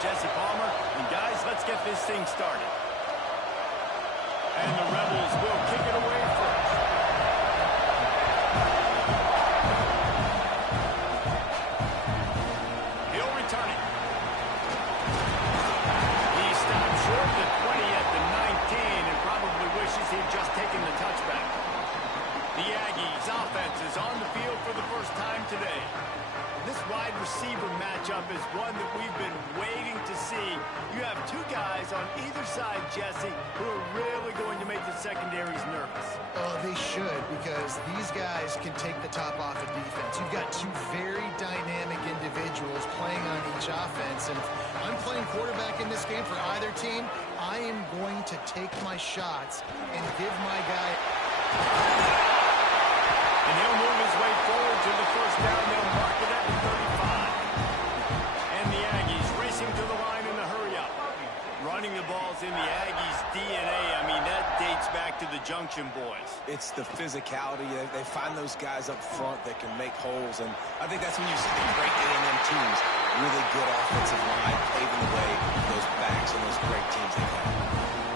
Jesse Palmer. And guys, let's get this thing started. And the Rebels will kick it away first. He'll return it. He stopped short of the 20 at the 19 and probably wishes he'd just taken the touchback. The Aggies offense is on the field for the first time today. This wide receiver matchup is one that we've been waiting to see. You have two guys on either side, Jesse, who are really going to make the secondaries nervous. Oh, they should, because these guys can take the top off of defense. You've got two very dynamic individuals playing on each offense, and if I'm playing quarterback in this game for either team, I am going to take my shots and give my guy... And he'll move his way forward to the first down. They'll mark it at the 35. And the Aggies racing to the line in the hurry-up. Running the ball's in the Aggies' DNA. I mean, that dates back to the Junction Boys. It's the physicality. They find those guys up front that can make holes. And I think that's when you see the great A&M teams. Really good offensive line, paving the way for those backs and those great teams they've had.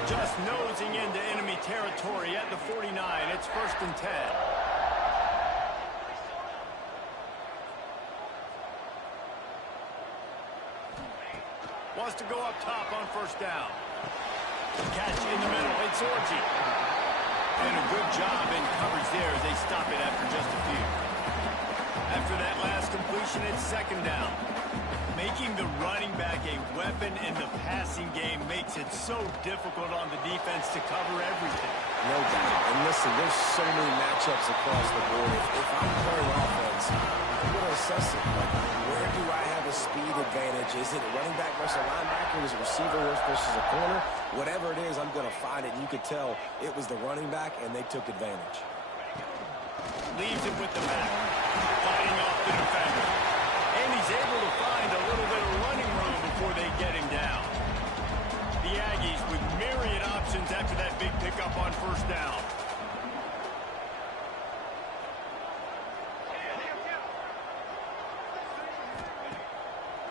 Just nosing into enemy territory at the 49. It's 1st and 10. Wants to go up top on first down. Catch in the middle. It's Orji. And a good job in coverage there as they stop it after just a few. After that last completion, it's 2nd down. Making the running back a weapon in the passing game makes it so difficult on the defense to cover everything. No doubt. And listen, there's so many matchups across the board. If I'm playing offense, I'm going to assess it. Like, where do I have a speed advantage? Is it a running back versus a linebacker? Is it a receiver versus a corner? Whatever it is, I'm going to find it. And you could tell it was the running back, and they took advantage. Leaves it with the back. Fighting off the defender. And he's able to find a little bit of running room before they get him down. The Aggies with myriad options after that big pickup on first down.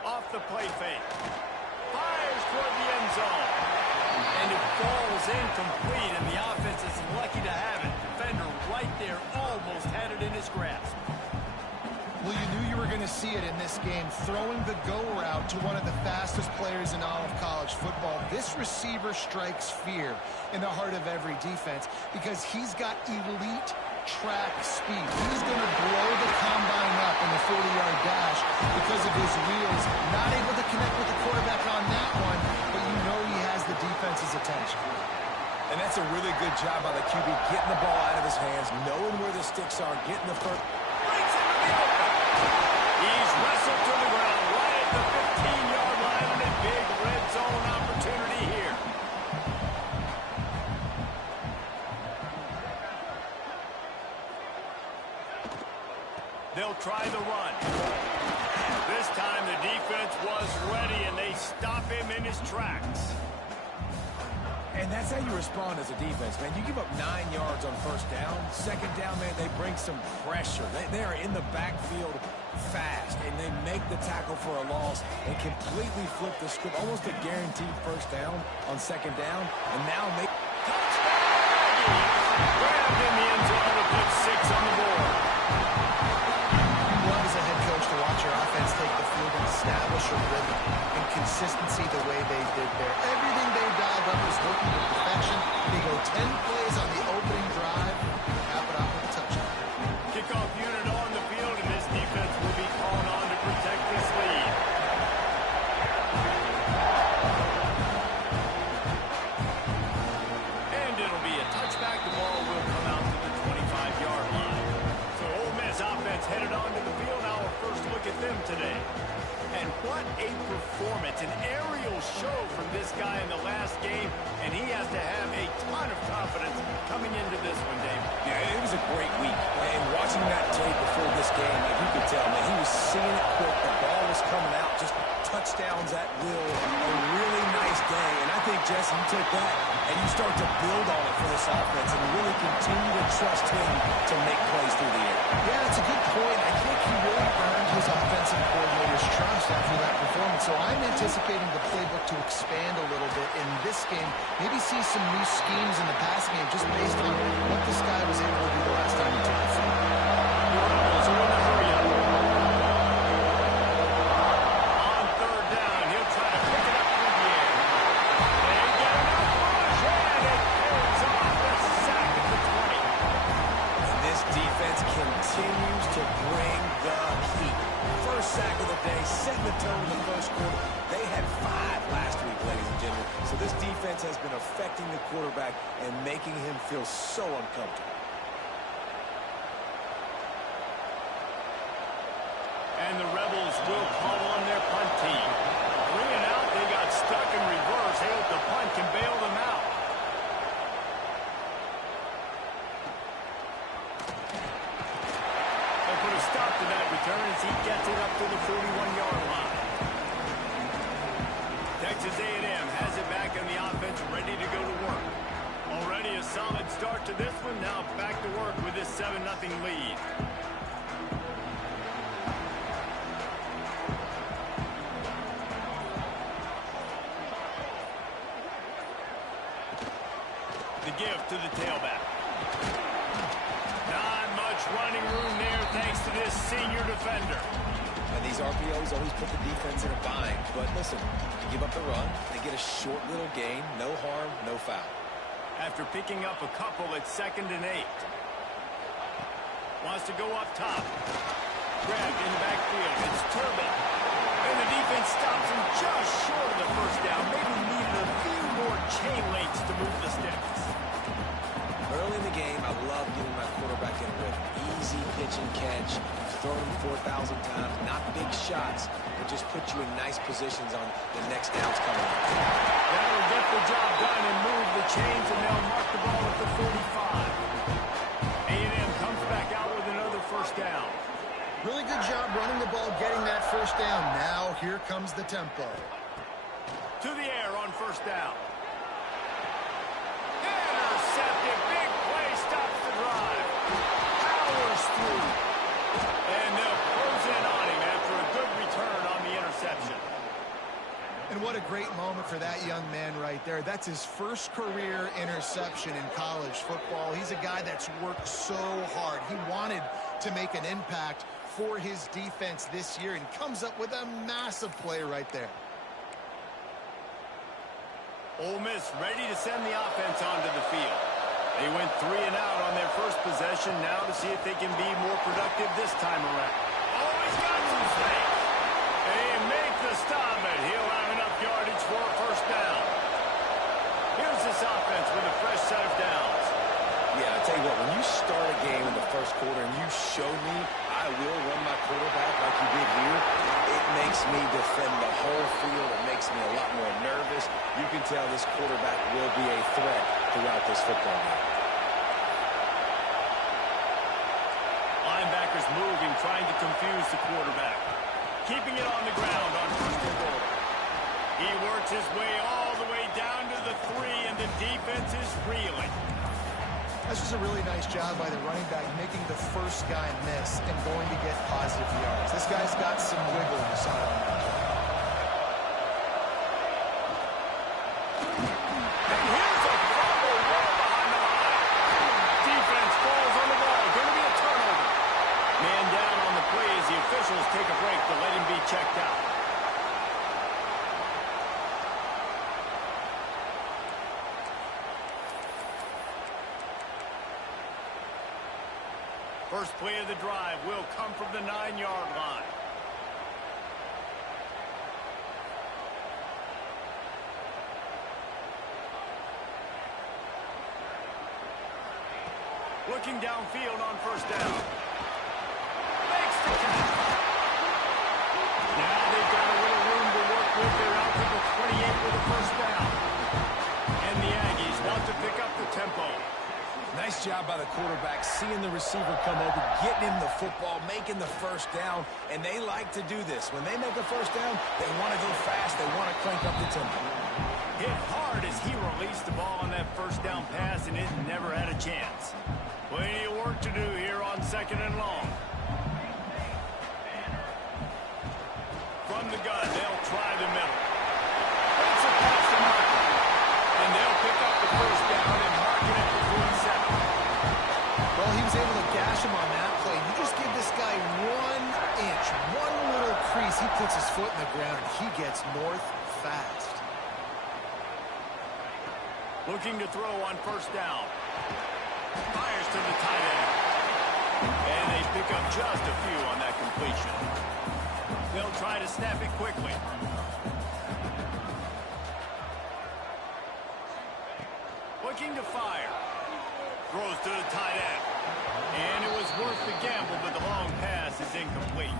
Off the play fake. Fires toward the end zone. And it falls incomplete, and the offense is lucky to have it. Defender right there almost had it in his grasp. Well, you knew you were going to see it in this game, throwing the go route to one of the fastest players in all of college football. This receiver strikes fear in the heart of every defense because he's got elite track speed. He's going to blow the combine up in the 40-yard dash because of his wheels. Not able to connect with the quarterback on that one, but you know he has the defense's attention. And that's a really good job by the QB, getting the ball out of his hands, knowing where the sticks are, getting the first. Breaks into the open. He's wrestled to the ground right at the 15-yard line, and a big red zone opportunity here. They'll try the run. This time the defense was ready, and they stop him in his tracks. And that's how you respond as a defense, man. You give up 9 yards on first down. 2nd down, man, they bring some pressure. They are in the backfield fast, and they make the tackle for a loss and completely flip the script. Almost a guaranteed first down on 2nd down. And now make... Touchdown! Grabbed in the end zone to put 6 on the board. You love as a head coach to watch your offense take the field and establish a rhythm and consistency the way they did there. Everything they dialed up is working to perfection. They go 10 plays on the opening drive, cap it off with a touchdown. Kickoff unit on the field, and this defense will be called on to protect this lead. And it'll be a touchback. The ball will come out to the 25-yard line. So Ole Miss offense headed onto the field. Our first look at them today. And what a performance, an aerial show from this guy in the last game, and he has to have a ton of confidence coming into this one, Dave. Yeah, it was a great week. And watching that tape before this game, like you could tell, man, he was seeing it quick. The ball was coming out, just touchdowns at will. A really nice nice day, and I think, Jesse, you take that and you start to build on it for this offense and really continue to trust him to make plays through the air. Yeah, it's a good point. I think he really earned his offensive coordinator's trust after that performance. So I'm anticipating the playbook to expand a little bit in this game. Maybe see some new schemes in the passing game just based on what this guy was able to do the last time he took the field. So in a hurry up. On third down, he'll try to pick it up through the air. They get enough push, and it pays off. That's a sack at the 20. And this defense continues to bring the heat. First sack of the day, setting the tone in the first quarter. They had 5 last week, ladies and gentlemen. So this defense has been affecting the quarterback and making him feel so uncomfortable. And the Rebels will call on their punt team. 3 and out, they got stuck in reverse. They hope the punt can bail them out. They'll put a stop to that return as he gets it up to the 41-yard line. Texas A&M has it back on the offense, ready to go to work. Already a solid start to this one. Now back to work with this 7-0 lead. The give to the tailback. Not much running room there thanks to this senior defender. And these RPOs always put the defense in a bind. But listen, you give up the run, they get a short little gain, no harm, no foul. After picking up a couple at 2nd and 8. Wants to go up top. Grabbed in the backfield. It's Turbin. And the defense stops him just short of the first down. Maybe needed a few more chain links to move the sticks. Early in the game, I love getting my quarterback in a rhythm. Easy pitch and catch. Throw him 4,000 times. Not big shots, but just put you in nice positions on the next downs coming up. That'll get the job done and move the chains, and they'll mark the ball at the 45. A&M comes back out with another first down. Really good job running the ball, getting that first down. Now here comes the tempo. To the air on first down. Intercepted. Big play stops the drive. Powers through. And they'll close in on him after a good return on the interception. And what a great moment for that young man right there. That's his first career interception in college football. He's a guy that's worked so hard. He wanted to make an impact for his defense this year and comes up with a massive play right there. Ole Miss ready to send the offense onto the field. They went 3 and out on their first possession. Now to see if they can be more productive this time around. Oh, he's got some space. They make the stop, but he'll have enough yardage for a first down. Here's this offense with a fresh set of downs. Yeah, I tell you what, when you start a game in the first quarter and you show me I will run my quarterback like you did here, it makes me defend the whole field. It makes me a lot more nervous. You can tell this quarterback will be a threat throughout this football game. Linebackers moving, trying to confuse the quarterback. Keeping it on the ground on first and goal. He works his way all the way down to the 3, and the defense is reeling. That's just a really nice job by the running back, making the first guy miss and going to get positive yards. This guy's got some wiggle in the sideline. And here's a fumble well behind the line. Defense falls on the ball. Going to be a turnover. Man down on the play as the officials take a break to let him be checked out. First play of the drive will come from the 9-yard line. Looking downfield on first down. Makes the catch. Now they've got a little room to work with. They're out to the 28 with a first down. And the Aggies want to pick up the tempo. Nice job by the quarterback, seeing the receiver come over, getting him the football, making the first down, and they like to do this. When they make a first down, they want to go fast, they want to crank up the tempo. Hit hard as he released the ball on that first down pass, and it never had a chance. Plenty of work to do here on 2nd and long. From the gun, they'll try the middle. It's a pass to Martin. And they'll pick up the first down and mark it at the 47. Well, he was able to gash him on that play. You just give this guy 1 inch, one little crease. He puts his foot in the ground, and he gets north fast. Looking to throw on first down. Fires to the tight end. And they pick up just a few on that completion. They'll try to snap it quickly. Looking to fire. Throws to the tight end. And it was worth the gamble, but the long pass is incomplete.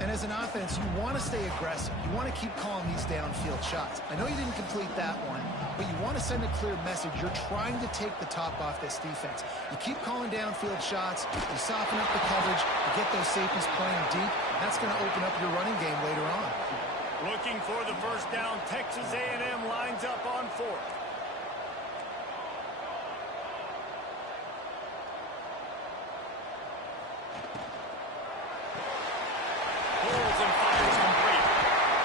And as an offense, you want to stay aggressive. You want to keep calling these downfield shots. I know you didn't complete that one, but you want to send a clear message. You're trying to take the top off this defense. You keep calling downfield shots. You soften up the coverage. You get those safeties playing deep. That's going to open up your running game later on. Looking for the first down. Texas A&M lines up on 4th. Pulls and fires complete.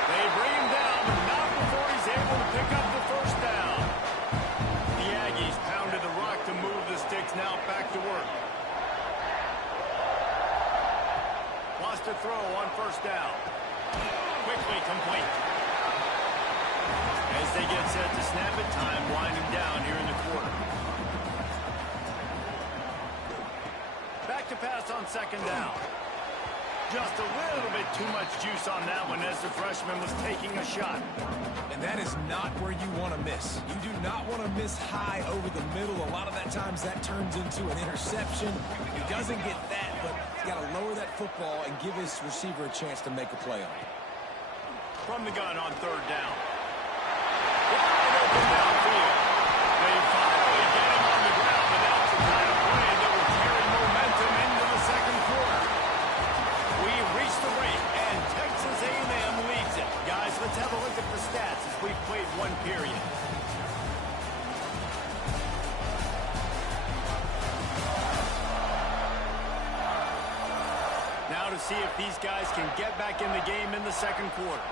They bring him down, but not before he's able to pick up the first down. The Aggies pounded the rock to move the sticks, now back to work. Lost a throw on first down. Quickly complete. As they get set to snap it, time winding down here in the quarter. Back to pass on 2nd down. Just a little bit too much juice on that one as the freshman was taking a shot. And that is not where you want to miss. You do not want to miss high over the middle. A lot of that times that turns into an interception. He doesn't get that, but he's got to lower that football and give his receiver a chance to make a play on it. From the gun on 3rd down. Wide open downfield. They finally get him on the ground, but that's the kind of play that will carry momentum into the 2nd quarter. We reach the break, and Texas A&M leads it. Guys, let's have a look at the stats as we've played 1 period. Now to see if these guys can get back in the game in the 2nd quarter.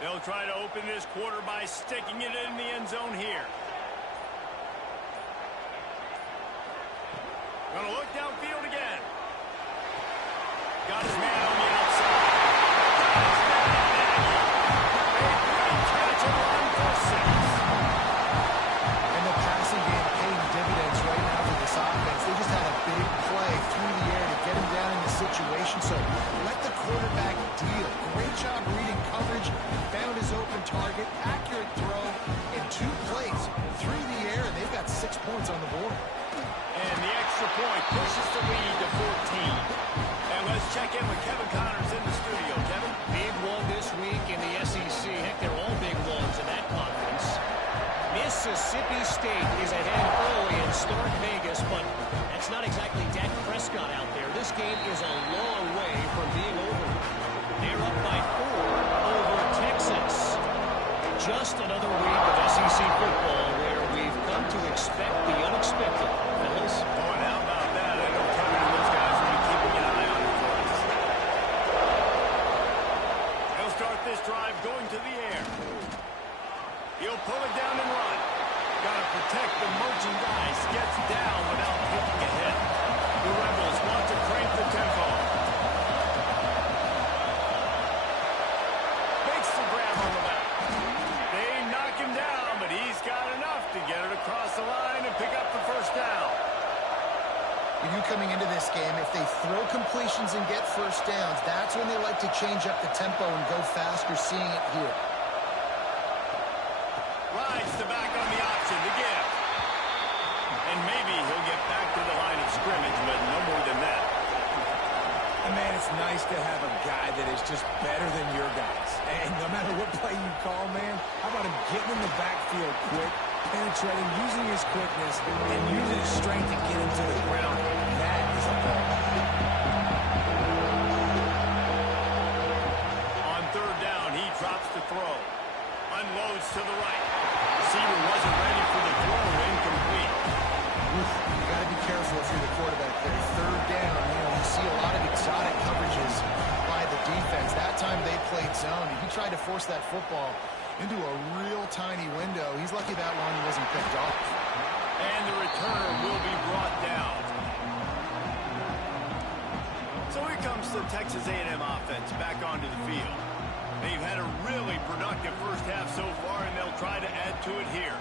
They'll try to open this quarter by sticking it in the end zone here. Gonna look downfield again. Got his man on the outside. A great catch and run for 6. And the passing game paying dividends right now for this offense. They just had a big play through the air to get him down in the situation. So let the quarterback deal. Great job reading coverage. Found his open target. Accurate throw in 2 plays through the air. And they've got 6 points on the board. And the extra point pushes the lead to 14. And let's check in with Kevin Connors in the studio. Kevin? Big one this week in the SEC. Heck, they're all big ones in that conference. Mississippi State is ahead early in Stark Vegas, but that's not exactly Dak Prescott out there. This game is a long way from being over. They're up by 4 over Texas. Just another week of SEC football where we've come to expect the unexpected. Fellas? Oh, and how about that? I know Kevin and those guys will be keeping an eye on it for us. He'll start this drive going to the air. He'll pull it down and run. Got to protect the merchandise. Gets down without taking a hit. The Rebels want to crank the tempo. Makes the grab on the left. They knock him down, but he's got enough to get it across the line and pick up the first down. You coming into this game, if they throw completions and get first downs, that's when they like to change up the tempo and go faster, seeing it here. Rides the back on the option to give. And maybe he'll get back to the line of scrimmage, but no more just better than your guys. And no matter what play you call, man, how about him getting in the backfield quick, penetrating, using his quickness, and using his strength to get him to the ground. That is a ball. On third down, he drops the throw. Unloads to the right. Receiver wasn't ready for the throw. Incomplete. You got to be careful if you're the quarterback there. Third down, you see a lot of exotic coverages by the defense. That time they played zone. He tried to force that football into a real tiny window. He's lucky that one wasn't picked off. And the returner will be brought down. So here comes the Texas A&M offense back onto the field. They've had a really productive first half so far, and they'll try to add to it here.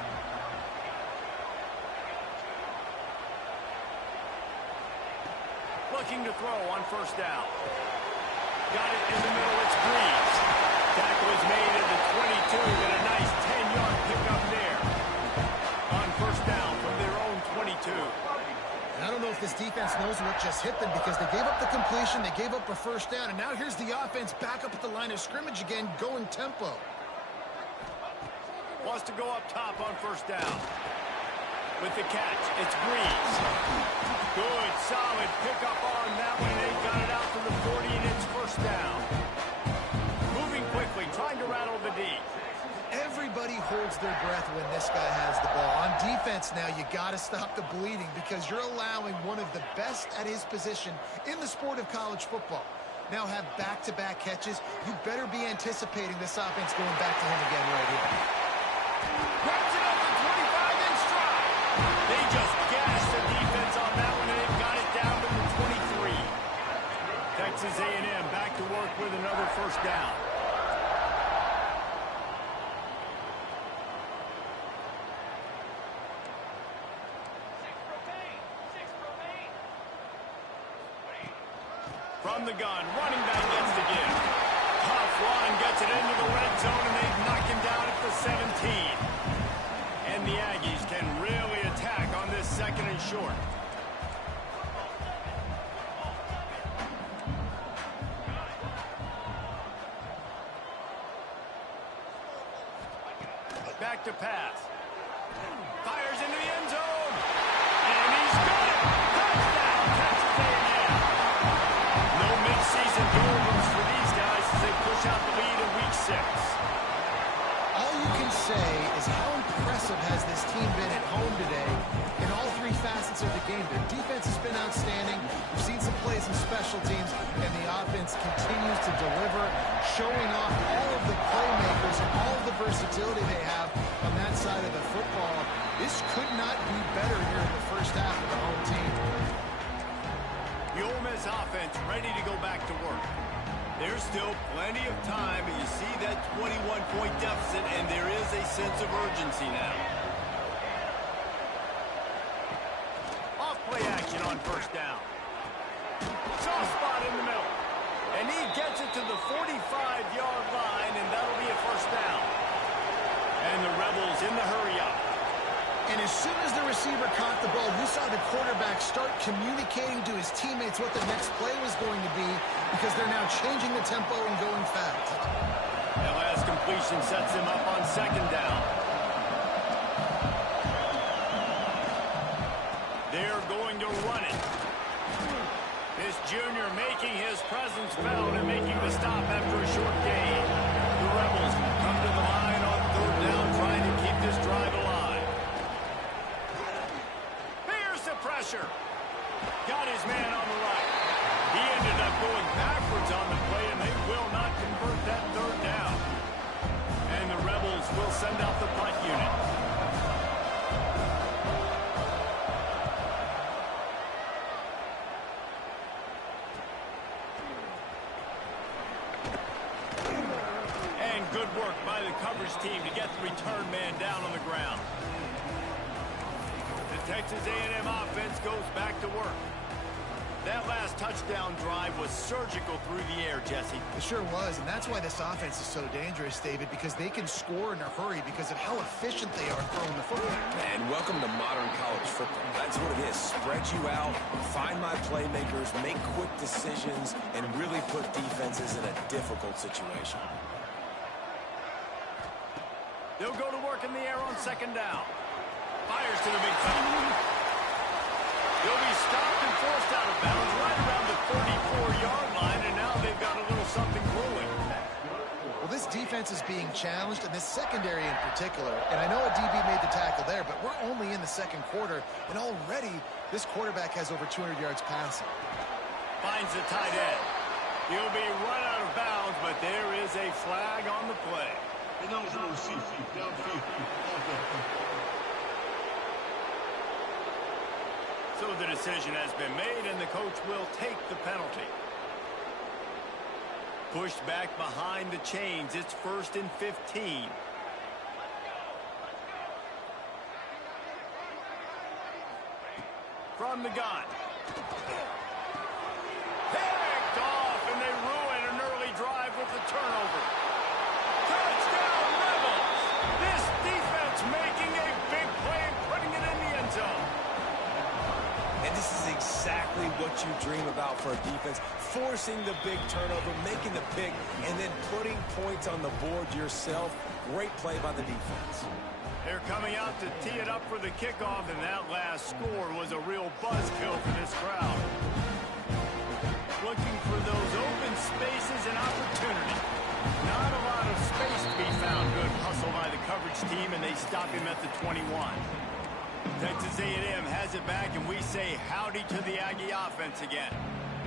Looking to throw on first down. Got it in the middle. It's Breeze. Tackle is made at the 22, and a nice 10-yard pickup there. On first down from their own 22. I don't know if this defense knows what just hit them because they gave up the completion, they gave up a first down, and now here's the offense back up at the line of scrimmage again, going tempo. Wants to go up top on first down. With the catch, it's Breeze. Good, solid pickup on that one. They got it out to the 40, and it's first down. Moving quickly, trying to rattle the D. Everybody holds their breath when this guy has the ball. On defense now, you got to stop the bleeding because you're allowing one of the best at his position in the sport of college football. Now have back-to-back catches. You better be anticipating this offense going back to him again right here. Grabs it up the 25 in stride. They just gashed the defense on that one, and they got it down to the 23. Texas A&M back to work with another first down. From the gun, running back gets the give. Tough run, gets it into the red zone, and they knock him down at the 17. And the Aggies can really attack on this second and short. Back to pass. Fires into the end zone. And he's got it. Touchdown, Texas A&M. No mid-season doldrums for these guys as they push out the lead in Week 6. All you can say is how impressive has this team been at home today in all three facets of the game. Their defense has been outstanding. We've seen some plays in special teams, and the offense continues to deliver, showing off all of the playmakers and all of the versatility they have on that side of the football. This could not be better here in the first half of the home team. The Ole Miss offense ready to go back to work. There's still plenty of time, and you see that 21-point deficit, and there is a sense of urgency now. Off-play action on first down. Soft spot in the middle. And he gets it to the 45-yard line, and that'll be a first down. And the Rebels in the hurry-up. And as soon as the receiver caught the ball, you saw the quarterback start communicating to his teammates what the next play was going to be because they're now changing the tempo and going fast. That last completion sets him up on second down. They're going to run it. This junior making his presence felt and making the stop after a short gain. The Rebels come to the line on third down, trying to keep this drive alive. Pressure. Got his man on the right. He ended up going backwards on the play, and they will not convert that third down. And the Rebels will send out the punt unit. And good work by the coverage team to get the return man down on the ground. Texas A&M offense goes back to work. That last touchdown drive was surgical through the air, Jesse. It sure was, and that's why this offense is so dangerous, David, because they can score in a hurry because of how efficient they are throwing the football. And and welcome to modern college football. That's what it is. Spread you out, find my playmakers, make quick decisions, and really put defenses in a difficult situation. They'll go to work in the air on second down. Fires to the big fella. They'll be stopped and forced out of bounds right around the 34-yard line, and now they've got a little something brewing. Well, this defense is being challenged, and this secondary in particular. And I know a DB made the tackle there, but we're only in the second quarter, and already this quarterback has over 200 yards passing. Finds the tight end. He'll be run out of bounds, but there is a flag on the play. So the decision has been made, and the coach will take the penalty. Pushed back behind the chains. It's 1st and 15. From the gun. Picked off, and they ruin an early drive with the turnover. Touchdown, Rebels! This defense making a big play and putting it in the end zone. And this is exactly what you dream about for a defense. Forcing the big turnover, making the pick, and then putting points on the board yourself. Great play by the defense. They're coming out to tee it up for the kickoff, and that last score was a real buzzkill for this crowd. Looking for those open spaces and opportunity. Not a lot of space to be found. Good hustle by the coverage team, and they stop him at the 21. Texas A&M has it back, and we say howdy to the Aggie offense again.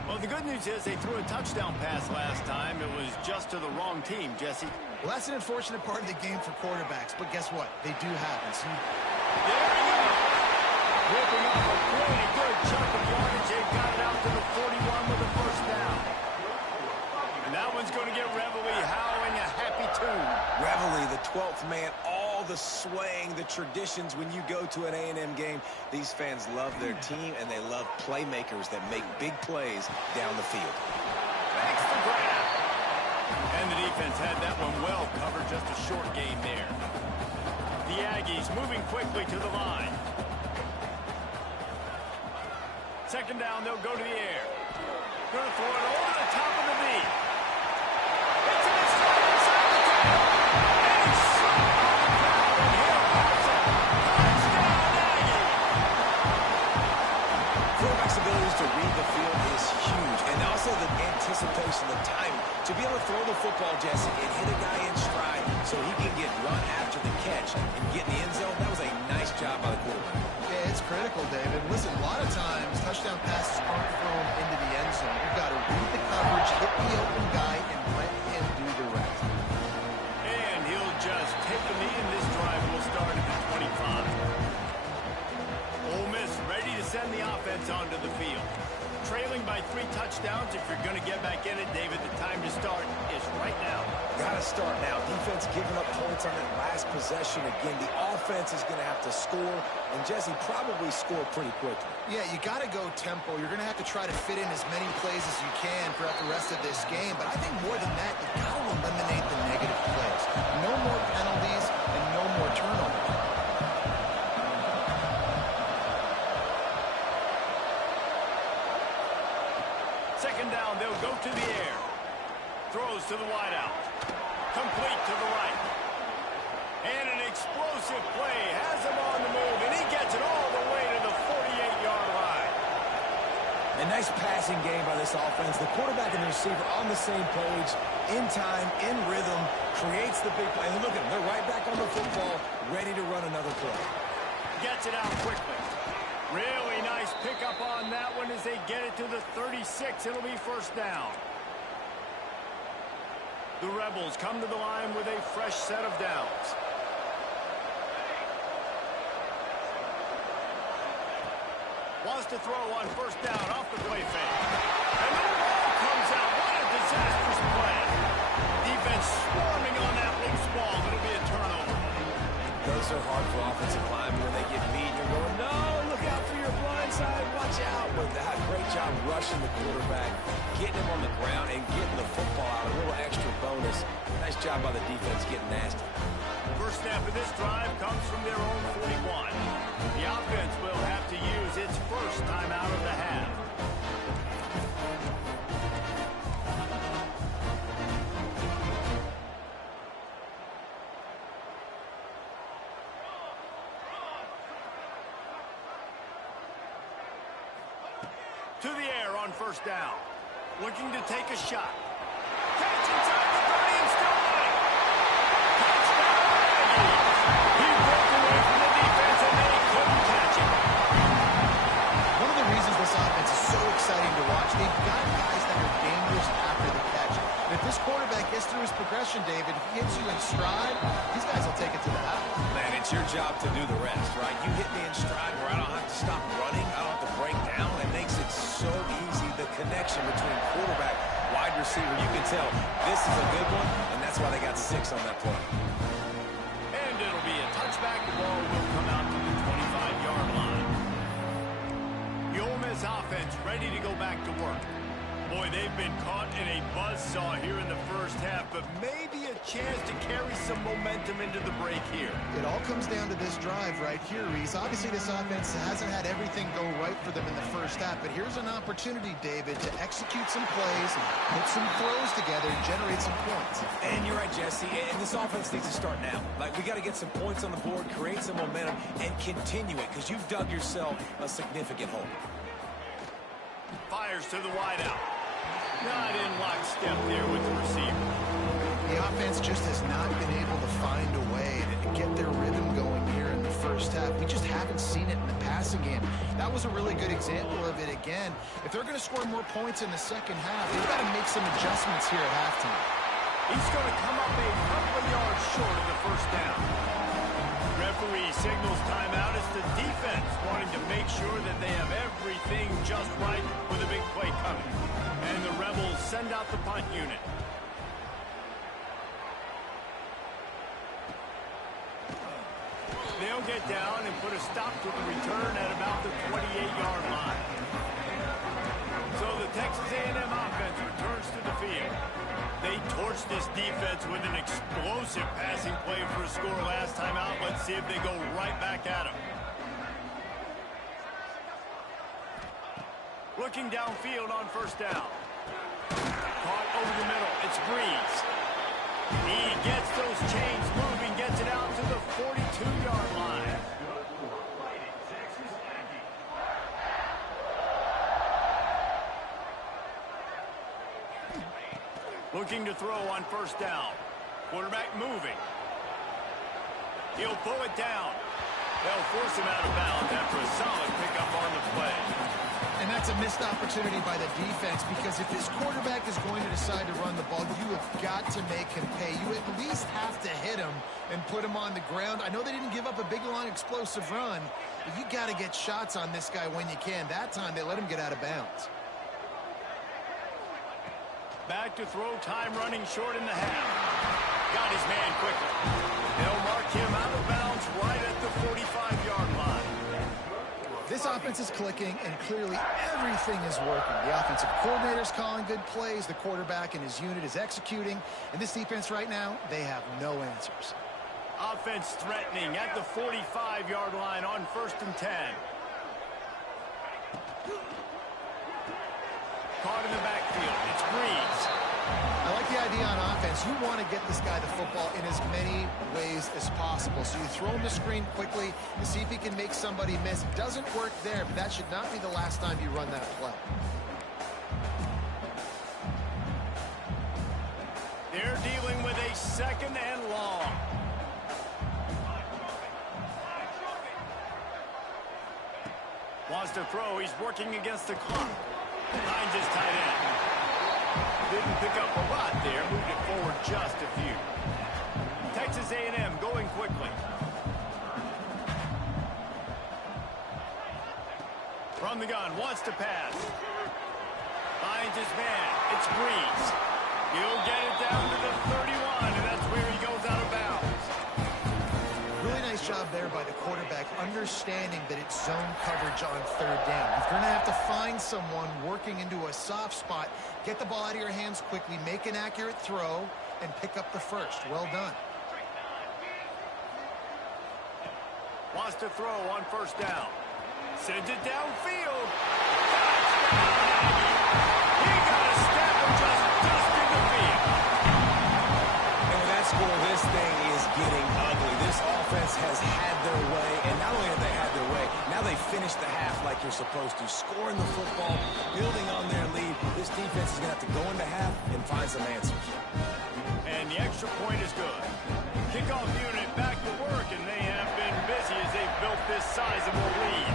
Well, the good news is they threw a touchdown pass last time. It was just to the wrong team, Jesse. Well, that's an unfortunate part of the game for quarterbacks, but guess what? They do happen. So there he is. Ripping off a pretty good chunk of yardage. They got it out to the 41 with a first down. And that one's going to get Reveille howling a happy tune. Reveille, the 12th man, all the swaying, the traditions when you go to an A&M game. These fans love their team, and they love playmakers that make big plays down the field. Thanks for grab. And the defense had that one well covered, just a short gain there. The Aggies moving quickly to the line. Second down, they'll go to the air. Going to throw it over the top of the knee. It's in his stride inside the 10. And he's shot by the crowd, and he'll pass it. Touchdown, Aggie! Quarterback's abilities to read the field is huge, and also the anticipation, the timing. To be able to throw the football, Jesse, and hit a guy in stride so he can get run after the catch and get in the end zone, that was a nice job by the quarterback. yeah, it's critical, David. Listen, a lot of times touchdown passes aren't thrown into the end zone. You've got to read the coverage, hit the open guy, and let him do the rest. And he'll just take the knee, and this drive will start at the 25. Ole Miss ready to send the offense onto the field. Trailing by 3 touchdowns. If you're going to get back in it, David, the time to start is right now. Got to start now. Defense giving up points on that last possession. Again, the offense is going to have to score, and Jesse probably score pretty quickly. Yeah, you got to go tempo. You're going to have to try to fit in as many plays as you can throughout the rest of this game. But I think more than that, you've got to eliminate the negative plays. No more penalties and no more turnovers. Second down, they'll go to the air. Throws to the wideout. Complete to the right. And an explosive play. Has him on the move, and he gets it all the way to the 48-yard line. A nice passing game by this offense. The quarterback and the receiver on the same page, in time, in rhythm, creates the big play. And look at them, they're right back on the football, ready to run another play. Gets it out quickly. Really nice pickup on that one as they get it to the 36. It'll be first down. The Rebels come to the line with a fresh set of downs. Wants to throw on first down off the play fake. And the ball comes out. What a disastrous play. Defense swarming on that loose ball. It'll be a turnover. Those are hard for offensive linemen when they get beat. You're going, no, look out for your blind side. Watch out. But that great job rushing the quarterback, getting him on the ground, and getting the football out. A little extra bonus. Nice job by the defense getting nasty. First snap of this drive comes from their own 41. to the air on first down. Looking to take a shot. Catch inside the 30 and still running. Touchdown, Aggies. He broke away from the defense and they couldn't catch him. One of the reasons this offense is so exciting to watch, they've got guys that are dangerous after the catch. And if this quarterback gets through his progression, David, he hits you in stride, these guys will take it to the house. Man, it's your job to do the rest, right? You hit me in stride where I don't have to stop running. I don't have to break down. It makes it so easy, the connection between quarterback, wide receiver. You can tell this is a good one, and that's why they got 6 on that play. And it'll be a touchback. The ball will come out to the 25-yard line. The Ole Miss offense ready to go back to work. Boy, they've been caught in a buzzsaw here in the first half, but maybe a chance to carry some momentum into the break here. It all comes down to this drive right here, Reese. Obviously, this offense hasn't had everything go right for them in the first half, but here's an opportunity, David, to execute some plays, put some throws together, and generate some points. And you're right, Jesse, and this offense needs to start now. Like, we got to get some points on the board, create some momentum, and continue it, because you've dug yourself a significant hole. Fires to the wideout. Not in lockstep there with the receiver. The offense just has not been able to find a way to get their rhythm going here in the first half. We just haven't seen it in the passing game. That was a really good example of it again. If they're going to score more points in the second half, they've got to make some adjustments here at halftime. He's going to come up a couple of yards short of the first down. Referee signals timeout. It's the defense wanting to make sure that they have everything just right with a big play coming. And the Rebels send out the punt unit. They'll get down and put a stop to the return at about the 28-yard line. So the Texas A&M offense returns to the field. They torched this defense with an explosive passing play for a score last time out. Let's see if they go right back at him. Looking downfield on first down. Caught over the middle. It's Breeze. He gets those chains moving, gets it out to the 42-yard line. Looking to throw on first down. Quarterback moving. He'll pull it down. They'll force him out of bounds after a solid pickup on the play. And that's a missed opportunity by the defense, because if this quarterback is going to decide to run the ball, you have got to make him pay. You at least have to hit him and put him on the ground. I know they didn't give up a big, long, explosive run, but you got to get shots on this guy when you can. That time, they let him get out of bounds. Back to throw, time running short in the half. Got his man quickly. They'll mark him out of bounds right at the 45-yard line. This offense is clicking, and clearly everything is working. The offensive coordinator's calling good plays. The quarterback and his unit is executing. And this defense right now, they have no answers. Offense threatening at the 45-yard line on 1st and 10. Caught in the backfield. It's Breeze. I like the idea on offense. You want to get this guy the football in as many ways as possible. So you throw him the screen quickly to see if he can make somebody miss. It doesn't work there, but that should not be the last time you run that play. They're dealing with a 2nd and long. Wants to throw. He's working against the clock. Finds his tight end. Didn't pick up a lot there. Moved it forward just a few. Texas A&M going quickly. From the gun. Wants to pass. Finds his man. It's Breeze. He'll get it down to the 31, and that's where he goes out of bounds. Really nice job there by the quarterback, understanding that it's zone coverage on 3rd down. You're going to have to find someone working into a soft spot, get the ball out of your hands quickly, make an accurate throw, and pick up the first. Well done. Wants to throw on 1st down. Sends it downfield. Touchdown, Aggie. He got a step and just dusted the field. And with that score, this thing is getting ugly. This offense has had their way, and not only have they had their way, now they they finish the half like you're supposed to, scoring the football, building on their lead. This defense is going to have to go into half and find some answers. And the extra point is good. Kickoff unit back to work, and they have been busy as they've built this sizable lead.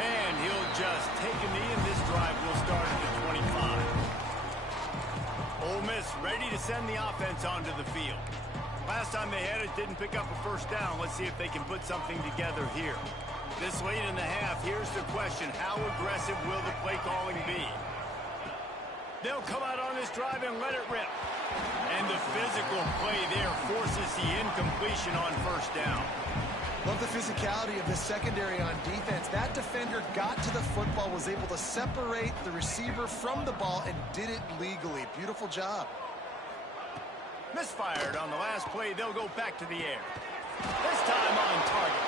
And he'll just take a knee, and this drive will start at the 25. Ole Miss ready to send the offense onto the field. Last time they had it, didn't pick up a first down. Let's see if they can put something together here. This late in the half, here's the question. How aggressive will the play calling be? They'll come out on this drive and let it rip. And the physical play there forces the incompletion on first down. Love the physicality of the secondary on defense. That defender got to the football, was able to separate the receiver from the ball, and did it legally. Beautiful job. Misfired on the last play. They'll go back to the air. This time on target.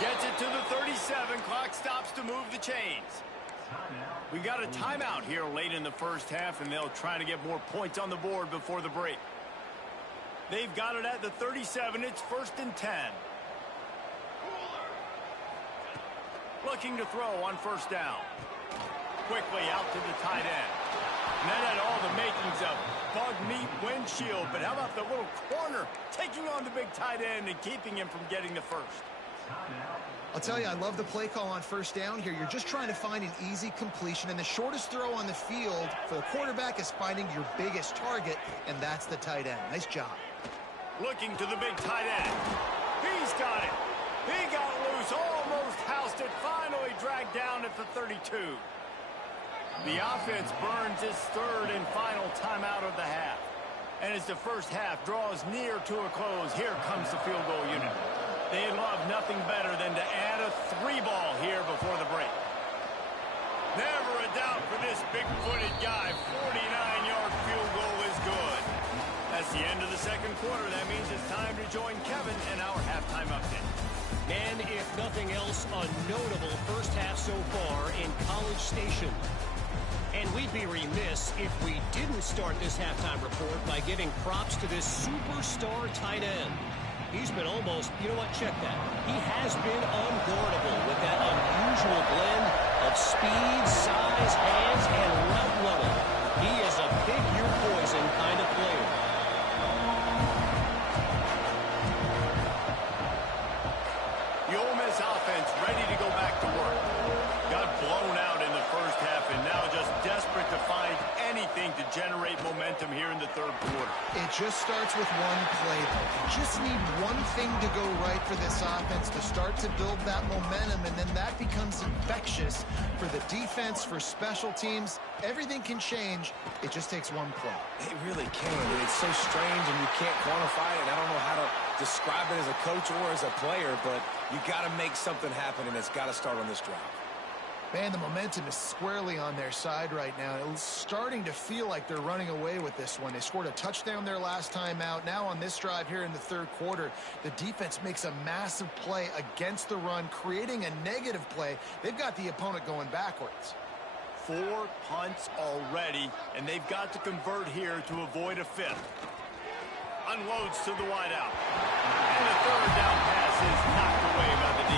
Gets it to the 37. Clock stops to move the chains. We got a timeout here late in the first half, and they'll try to get more points on the board before the break. They've got it at the 37. It's 1st and 10. Looking to throw on first down. Quickly out to the tight end. And that had all the makings of bug meat windshield. But how about the little corner taking on the big tight end and keeping him from getting the first? I'll tell you, I love the play call on first down here. You're just trying to find an easy completion, and the shortest throw on the field for the quarterback is finding your biggest target, and that's the tight end. Nice job. Looking to the big tight end. He's got it. He got loose, almost housed it, finally dragged down at the 32. The offense burns its third and final timeout of the half. And as the first half draws near to a close, here comes the field goal unit. They'd love nothing better than to add a 3-ball here before the break. Never a doubt for this big-footed guy. 49-yard field goal is good. That's the end of the second quarter. That means it's time to join Kevin in our halftime update. And if nothing else, a notable first half so far in College Station. And we'd be remiss if we didn't start this halftime report by giving props to this superstar tight end. He's been almost, you know what, check that. He has been unguardable with that unusual blend of speed, size, hands, and route running. He is a pick-your poison kind of player. The Ole Miss offense ready to go back to work. Got blown out in the first half and now just desperate to find anything to generate momentum here in the third quarter. It just starts with one play, though. You just need one thing to go right for this offense to start to build that momentum, and then that becomes infectious for the defense, for special teams. Everything can change. It just takes one play. It really can, and it's so strange, and you can't quantify it. I don't know how to describe it as a coach or as a player, but you got to make something happen, and it's got to start on this drive. Man, the momentum is squarely on their side right now. It's starting to feel like they're running away with this one. They scored a touchdown their last time out. Now on this drive here in the third quarter, the defense makes a massive play against the run, creating a negative play. They've got the opponent going backwards. 4 punts already, and they've got to convert here to avoid a fifth. Unloads to the wideout. And the third down pass is knocked away by the D.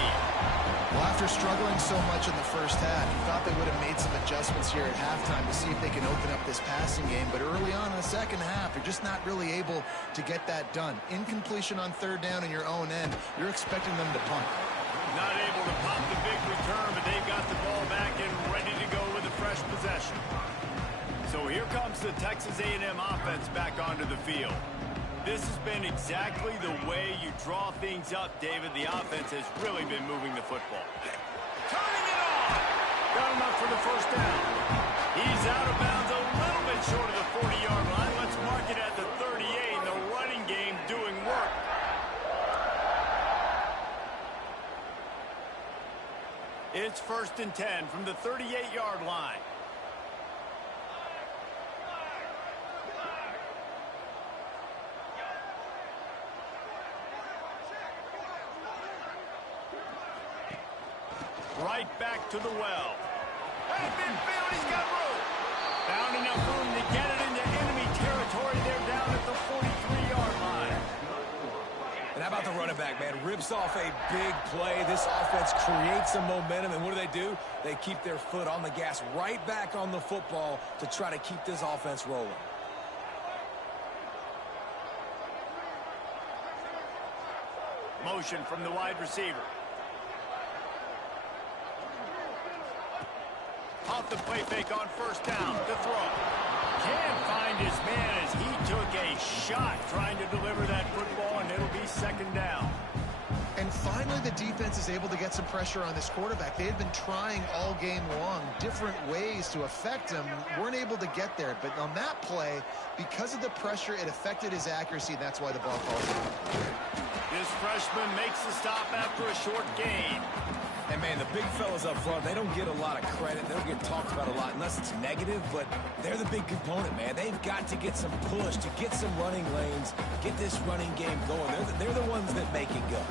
Well, after struggling so much in the first half, you thought they would have made some adjustments here at halftime to see if they can open up this passing game. But early on in the second half, they're just not really able to get that done. Incompletion on third down in your own end, you're expecting them to punt. Not able to pop the big return, but they've got the ball back and ready to go with a fresh possession. So here comes the Texas A&M offense back onto the field. This has been exactly the way you draw things up, David. The offense has really been moving the football. Turning it on! Got him up for the first down. He's out of bounds a little bit short of the 40-yard line. Let's mark it at the 38, and the running game doing work. It's 1st and 10 from the 38-yard line. Right back to the well. At midfield, he's got room. Found enough room to get it into enemy territory. They're down at the 43-yard line. And how about the running back, man? Rips off a big play. This offense creates some momentum, and what do? They keep their foot on the gas right back on the football to try to keep this offense rolling. Motion from the wide receiver. Off the play fake on first down. The throw. Can't find his man as he took a shot trying to deliver that football, and it'll be second down. And finally, the defense is able to get some pressure on this quarterback. They had been trying all game long different ways to affect him. Weren't able to get there. But on that play, because of the pressure, it affected his accuracy, and that's why the ball falls out. This freshman makes the stop after a short gain. And, man, the big fellas up front, they don't get a lot of credit. They don't get talked about a lot unless it's negative, but they're the big component, man. They've got to get some push, to get some running lanes, get this running game going. They're the ones that make it go.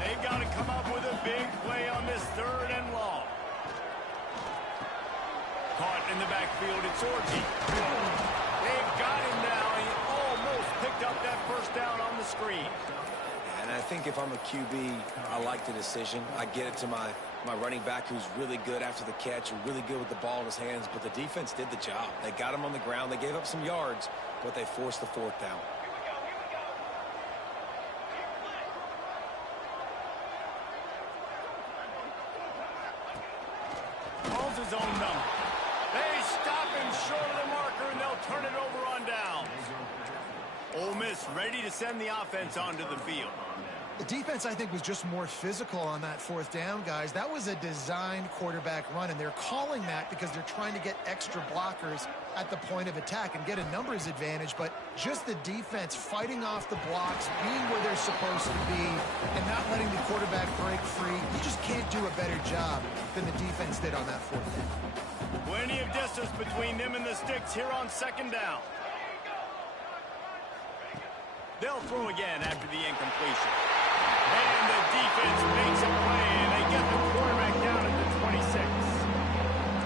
They've got to come up with a big play on this 3rd and long. Caught in the backfield, it's Orji. They've got him now. He almost picked up that first down on the screen. And I think if I'm a QB, I like the decision. I get it to my running back who's really good after the catch and really good with the ball in his hands, but the defense did the job. They got him on the ground. They gave up some yards, but they forced the 4th down. Calls his own number. They stop him short of the marker, and they'll turn it over on downs. Ole Miss ready to send the offense onto the field. The defense, I think, was just more physical on that 4th down, guys. That was a designed quarterback run, and they're calling that because they're trying to get extra blockers at the point of attack and get a numbers advantage, but just the defense fighting off the blocks, being where they're supposed to be, and not letting the quarterback break free. You just can't do a better job than the defense did on that 4th down. Plenty of distance between them and the sticks here on 2nd down. They'll throw again after the incompletion. And the defense makes a play, and they get the quarterback down at the 26.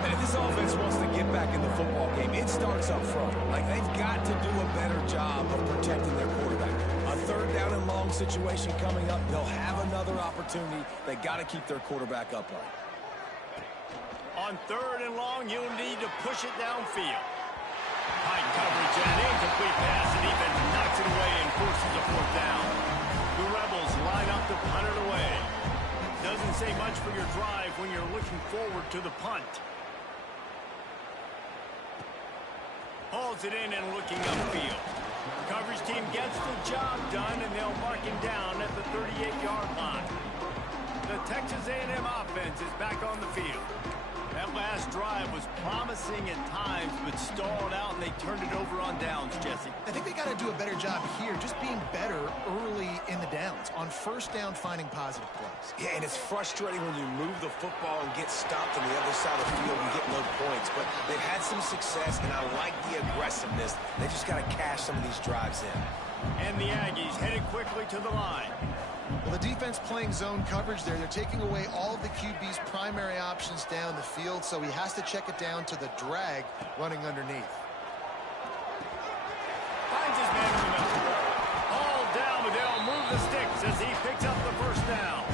And if this offense wants to get back in the football game, it starts up front. Like, they've got to do a better job of protecting their quarterback. A 3rd down and long situation coming up. They'll have another opportunity. They got to keep their quarterback upright. On 3rd and long, you'll need to push it downfield. High coverage and incomplete pass. The defense knocks it away and forces a 4th down. The Rebels line up to punt it away. Doesn't say much for your drive when you're looking forward to the punt. Hauls it in and looking upfield. Coverage team gets the job done, and they'll mark him down at the 38-yard line. The Texas A&M offense is back on the field. That last drive was promising at times, but stalled out, and they turned it over on downs, Jesse. I think they got to do a better job here, just being better early in the downs. On 1st down, finding positive plays. Yeah, and it's frustrating when you move the football and get stopped on the other side of the field and get no points. But they've had some success, and I like the aggressiveness. They just got to cash some of these drives in. And the Aggies headed quickly to the line. Well, the defense playing zone coverage there. They're taking away all of the QB's primary options down the field, so he has to check it down to the drag running underneath. Finds his man in the middle. All down, but they'll move the sticks as he picks up the 1st down.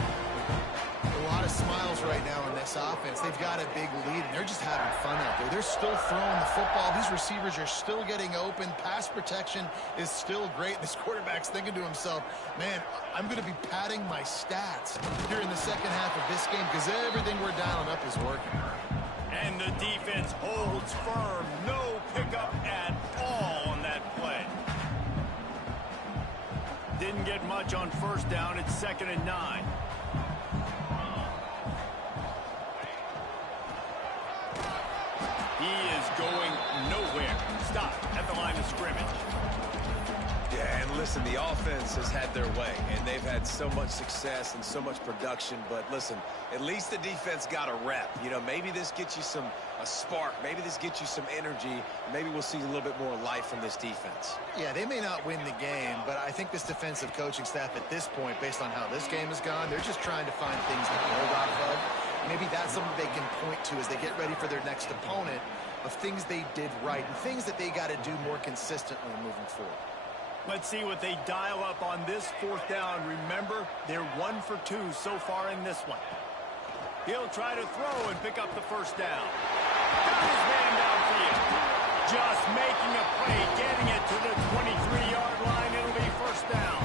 A lot of smiles right now in this offense. They've got a big lead, and they're just having fun out there. They're still throwing the football. These receivers are still getting open. Pass protection is still great. This quarterback's thinking to himself, man, I'm going to be padding my stats here in the second half of this game because everything we're dialing up is working. And the defense holds firm. No pickup at all on that play. Didn't get much on 1st down. It's 2nd and 9. He is going nowhere. Stop at the line of scrimmage. Yeah, and listen, the offense has had their way, and they've had so much success and so much production. But listen, at least the defense got a rep. You know, maybe this gets you a spark. Maybe this gets you some energy. Maybe we'll see a little bit more life from this defense. Yeah, they may not win the game, but I think this defensive coaching staff at this point, based on how this game has gone, they're just trying to find things to build off of. Maybe that's something they can point to as they get ready for their next opponent of things they did right and things that they got to do more consistently moving forward. Let's see what they dial up on this fourth down. Remember, they're 1 for 2 so far in this one. He'll try to throw and pick up the first down. Got his man downfield. Just making a play, getting it to the 23-yard line. It'll be first down.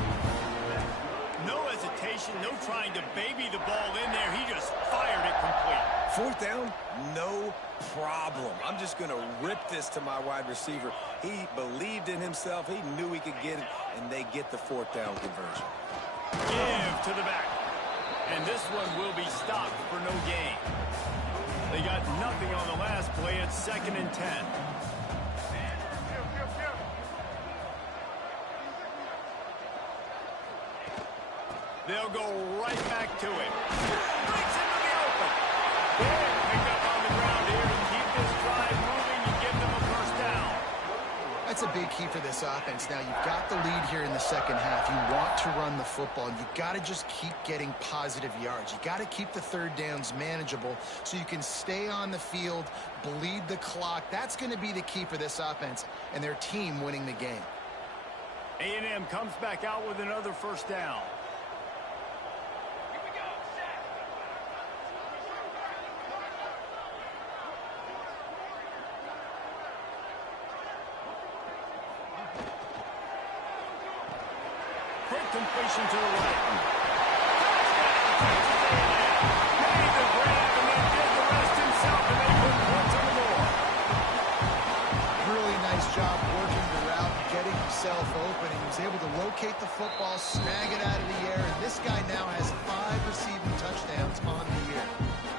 No hesitation, no trying to baby the ball in there. He just fired it complete. Fourth down, no problem. I'm just going to rip this to my wide receiver. He believed in himself. He knew he could get it, and they get the fourth down conversion. Give to the back. And this one will be stopped for no gain. They got nothing on the last play. It's 2nd and 10. They'll go right back to him. Breaks into the open. Big pickup on the ground here to keep this drive moving and give them a first down. That's a big key for this offense. Now, you've got the lead here in the second half. You want to run the football. You've got to just keep getting positive yards. You've got to keep the third downs manageable so you can stay on the field, bleed the clock. That's going to be the key for this offense and their team winning the game. A&M comes back out with another first down. Completion to the right. Made the grab and then did the rest himself, and they put points on the board. Really nice job working the route, getting himself open. He was able to locate the football, snag it out of the air, and this guy now has 5 receiving touchdowns on the year.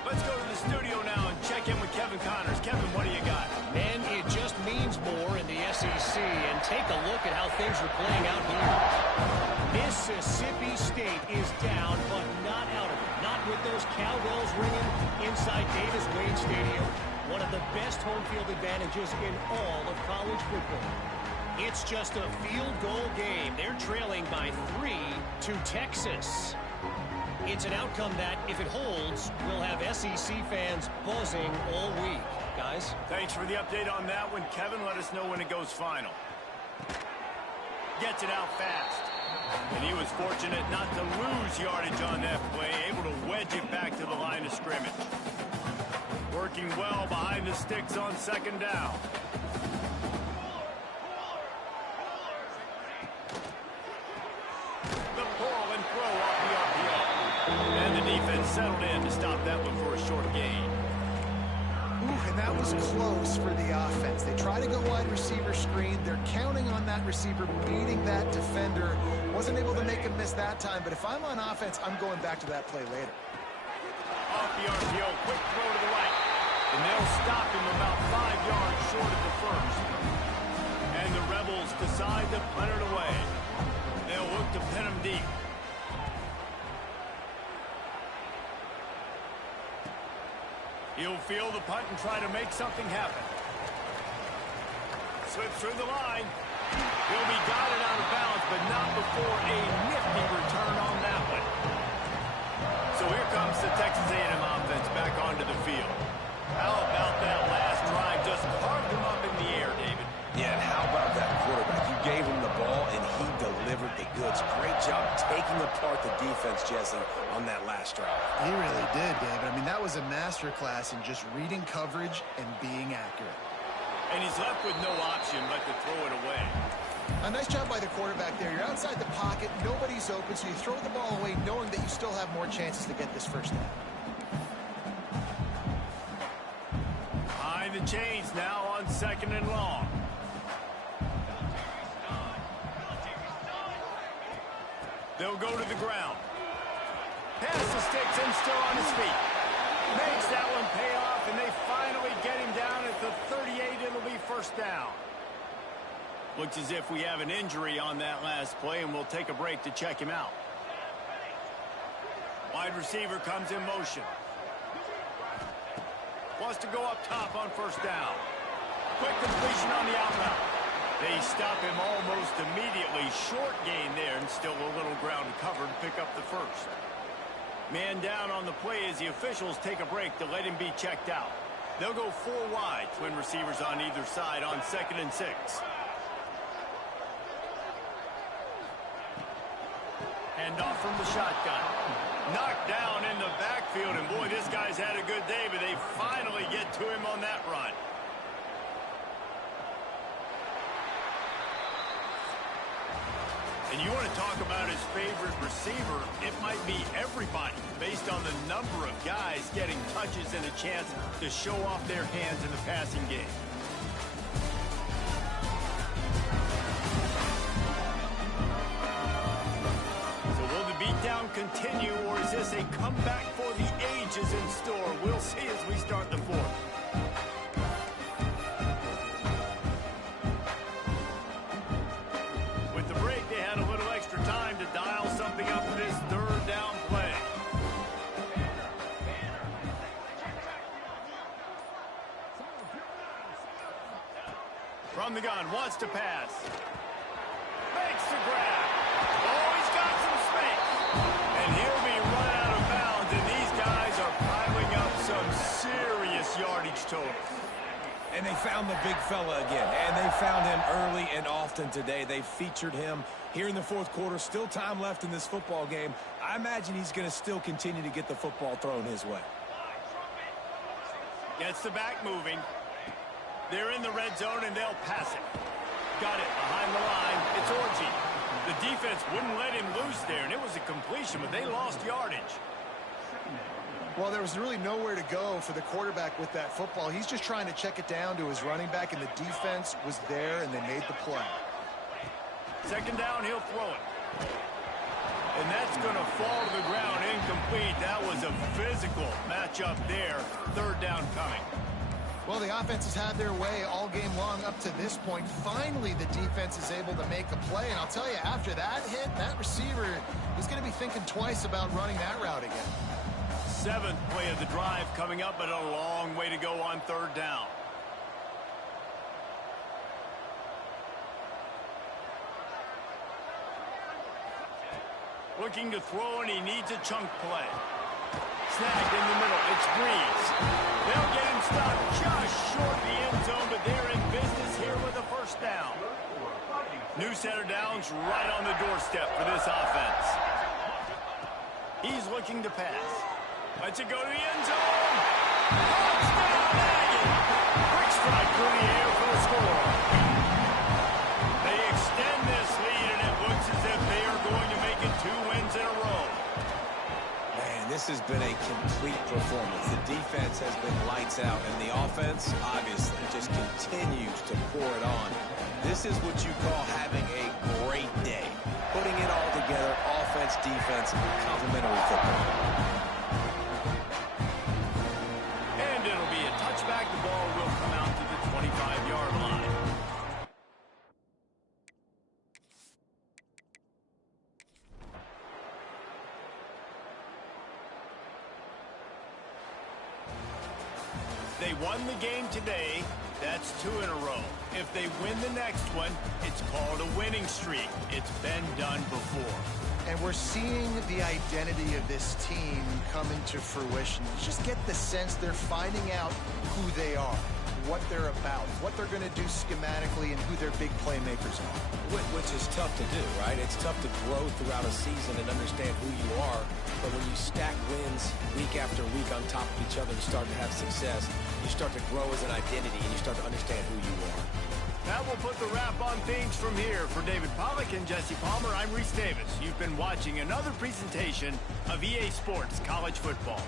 Let's go to the studio now and check in with Kevin Connors. Kevin, what do you got? Man, it just means more in the SEC, and take a look at how things are playing out here. Mississippi State is down, but not out of it. Not with those cowbells ringing inside Davis-Wade Stadium. One of the best home field advantages in all of college football. It's just a field goal game. They're trailing by 3 to Texas. It's an outcome that, if it holds, will have SEC fans buzzing all week. Guys? Thanks for the update on that one, Kevin. Let us know when it goes final. Gets it out fast. And he was fortunate not to lose yardage on that play, able to wedge it back to the line of scrimmage. Working well behind the sticks on 2nd down. The pull and throw off the RPO. And the defense settled in to stop that one for a short gain. And that was close for the offense. They try to go wide receiver screen. They're counting on that receiver beating that defender. Wasn't able to make him miss that time, but if I'm on offense, I'm going back to that play later. Off the RPO, quick throw to the right. And they'll stop him about 5 yards short of the first. And the Rebels decide to punt it away. They'll look to pin him deep. He'll field the punt and try to make something happen. Slips through the line. He'll be guided out of bounds, but not before a nifty return on that one. So here comes the Texas A&M offense back onto the field. How about that last drive? Just carved him up in the air, David. Yeah, and how about that quarterback? You gave him the ball, and he delivered the goods. Great job taking apart the defense, Jesse, on that last drive. He really did, David. I mean, that was a masterclass in just reading coverage and being accurate. And he's left with no option but to throw it away. A nice job by the quarterback there. You're outside the pocket, nobody's open, so you throw the ball away knowing that you still have more chances to get this first down. Behind the chains now on 2nd and long. They'll go to the ground. Pass the sticks and still on his feet. Makes that one pay off, and they finally get him down at the 38. It'll be first down. Looks as if we have an injury on that last play, and we'll take a break to check him out. Wide receiver comes in motion. Wants to go up top on first down. Quick completion on the out route. They stop him almost immediately. Short gain there, and still a little ground to cover to pick up the first. Man down on the play as the officials take a break to let him be checked out. They'll go 4 wide, twin receivers on either side on 2nd and 6. Handoff from the shotgun. Knocked down in the backfield, and boy, this guy's had a good day, but they finally get to him on that run. And you want to talk about his favorite receiver, it might be everybody based on the number of guys getting touches and a chance to show off their hands in the passing game. So will the beatdown continue, or is this a comeback for the ages in store? We'll see as we start the fourth. From the gun, wants to pass. Makes the grab. Oh, he's got some space. And he'll be run out of bounds, and these guys are piling up some serious yardage totals. And they found the big fella again, and they found him early and often today. They featured him here in the fourth quarter. Still time left in this football game. I imagine he's going to still continue to get the football thrown his way. Gets the back moving. They're in the red zone, and they'll pass it. Got it behind the line. It's Orji. The defense wouldn't let him loose there, and it was a completion, but they lost yardage. Well, there was really nowhere to go for the quarterback with that football. He's just trying to check it down to his running back, and the defense was there, and they made the play. Second down, he'll throw it. And that's going to fall to the ground incomplete. That was a physical matchup there. Third down coming. Well, the offense has had their way all game long up to this point. Finally, the defense is able to make a play. And I'll tell you, after that hit, that receiver is going to be thinking twice about running that route again. Seventh play of the drive coming up, but a long way to go on third down. Looking to throw, and he needs a chunk play. Snagged in the middle. It's Breeze. They'll get him stopped just short of the end zone, but they're in business here with a first down. New center downs right on the doorstep for this offense. He's looking to pass. Lets it go to the end zone. Touchdown, Aggie. Quick strike through the air for the score. They extend this lead, and it looks as if they are going to make it 2 wins in a row. This has been a complete performance. The defense has been lights out, and the offense, obviously, just continues to pour it on. This is what you call having a great day. Putting it all together, offense, defense, complementary football. And it'll be a touchback. The ball will come out to the 25-yard line. They won the game today. That's 2 in a row. If they win the next one, it's called a winning streak. It's been done before. And we're seeing the identity of this team come into fruition. You just get the sense they're finding out who they are, what they're about, what they're going to do schematically, and who their big playmakers are. Which is tough to do, right? It's tough to grow throughout a season and understand who you are. But when you stack wins week after week on top of each other and start to have success, you start to grow as an identity and you start to understand who you are. That will put the wrap on things from here. For David Pollack and Jesse Palmer, I'm Reese Davis. You've been watching another presentation of EA Sports College Football.